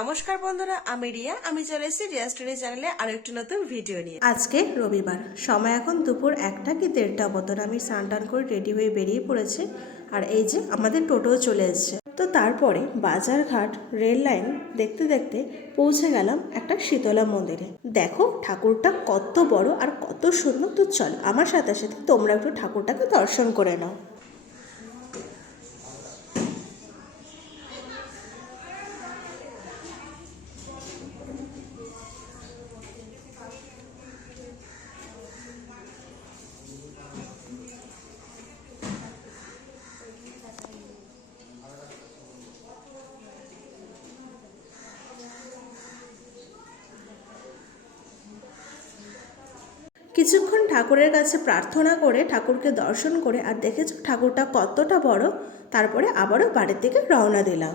নমস্কার বন্ধুরা, আমি রিয়া। আমি চলে এসেছি রিয়া স্টোরি চ্যানেলে আরও একটি নতুন ভিডিও নিয়ে। আজকে রবিবার। সময় এখন দুপুর একটা কি দেড়টা মতন। আমি স্নান করে রেডি হয়ে বেরিয়ে পড়েছি। আর এই যে আমাদের টোটো চলে এসেছে। তো তারপরে বাজারঘাট রেল লাইন দেখতে দেখতে পৌঁছে গেলাম একটা শীতলা মন্দিরে। দেখো, ঠাকুরটা কত বড় আর কত সুন্দর। তো চল, আমার সাথে সাথে তোমরা একটু ঠাকুরটাকে দর্শন করে নাও। কিছুক্ষণ ঠাকুরের কাছে প্রার্থনা করে ঠাকুরকে দর্শন করে আর দেখেছ ঠাকুরটা কতটা বড়, তারপরে আবারও বাড়ির দিকে রওনা দিলাম।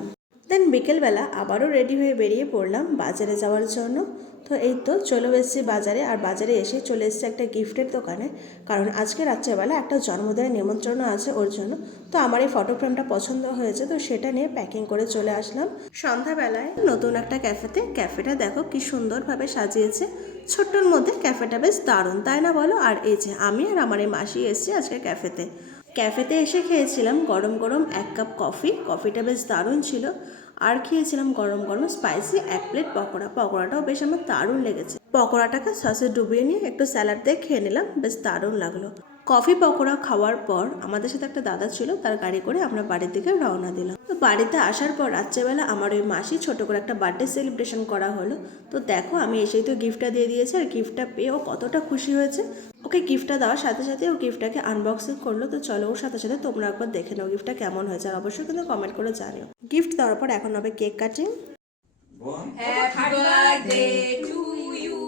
দেন বিকেলবেলা আবারও রেডি হয়ে বেরিয়ে পড়লাম বাজারে যাওয়ার জন্য। তো এই তো চলে এসেছি বাজারে আর বাজারে এসে চলে এসেছি একটা গিফটের দোকানে। কারণ আজকে রাত্রেবেলা একটা জন্মদিনের নিমন্ত্রণ আছে ওর জন্য। তো আমার এই ফটো ফ্রেমটা পছন্দ হয়েছে, তো সেটা নিয়ে প্যাকিং করে চলে আসলাম। সন্ধ্যাবেলায় নতুন একটা ক্যাফেতে। ক্যাফেটা দেখো কি সুন্দরভাবে সাজিয়েছে। ছোট্টর মধ্যে ক্যাফেটা বেশ দারুণ, তাই না বলো? আর এই যে আমি আর আমার এই মাসি এসেছি আজকে ক্যাফেতে। ক্যাফেতে এসে খেয়েছিলাম গরম গরম এক কাপ কফি। কফিটা বেশ দারুণ ছিল। আর খেয়েছিলাম গরম গরম স্পাইসি এক প্লেট পকোড়া। পকোড়াটাও বেশ আমার দারুণ লেগেছে। পকোড়াটাকে সসে ডুবিয়ে নিয়ে একটু স্যালাড দিয়ে খেয়ে নিলাম। বেশ দারুণ লাগল। কফি পকোড়া খাওয়ার পর আমাদের সাথে একটা দাদা ছিল, তার গাড়ি করে আমরা বাড়ির দিকে রওনা দিলাম। তো বাড়িতে আসার পর রাত্রেবেলা আমার ওই মাসি ছোট করে একটা বার্থডে সেলিব্রেশন করা হলো। তো দেখো আমি এসেই তো গিফটটা দিয়ে দিয়েছি। আর গিফটটা পেয়ে ও কতটা খুশি হয়েছে। ওকে গিফটটা দেওয়ার সাথে সাথে ও গিফটটাকে আনবক্সিং করল তো চলো ওর সাথে সাথে তোমরা একবার দেখে নাও গিফটটা কেমন হয়েছে আর অবশ্যই কিন্তু কমেন্ট করে জানিও গিফট দেওয়ার পর এখন হবে cake cutting Happy birthday to you.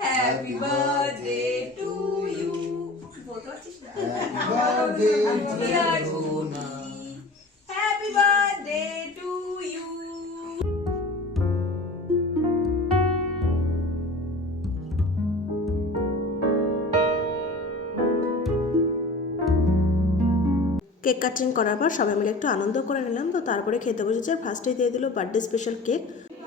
Happy birthday to you. Happy birthday to Happy cake cutting করার পর সবাই মিলে একটু আনন্দ করে নিলাম। তো তারপরে খেতে বসেছি ফার্স্টে দিয়ে দিল বার্থডে স্পেশাল কেক।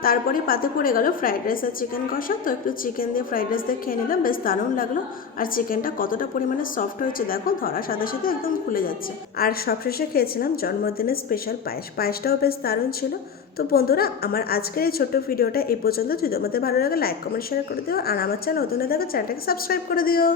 তারপরে পাতে পড়ে গেল ফ্রাইড রাইস আর চিকেন কষা। তো একটু চিকেন দিয়ে ফ্রাইড রাইস দিয়ে খেয়ে নিলাম, বেশ দারুণ লাগল। আর চিকেনটা কতটা পরিমাণে সফট হয়েছে দেখো, ধরার সাথে সাথে একদম খুলে যাচ্ছে। আর সবশেষে খেয়েছিলাম জন্মদিনের স্পেশাল পায়েস। পায়েসটাও বেশ দারুণ ছিল। তো বন্ধুরা, আমার আজকের এই ছোট্ট ভিডিওটা এই পর্যন্ত। যদি তোমাদের ভালো লাগে লাইক কমেন্ট শেয়ার করে দিও। আর আমার চ্যানেল নতুন থাকে চ্যানেলটাকে সাবস্ক্রাইব করে দিও।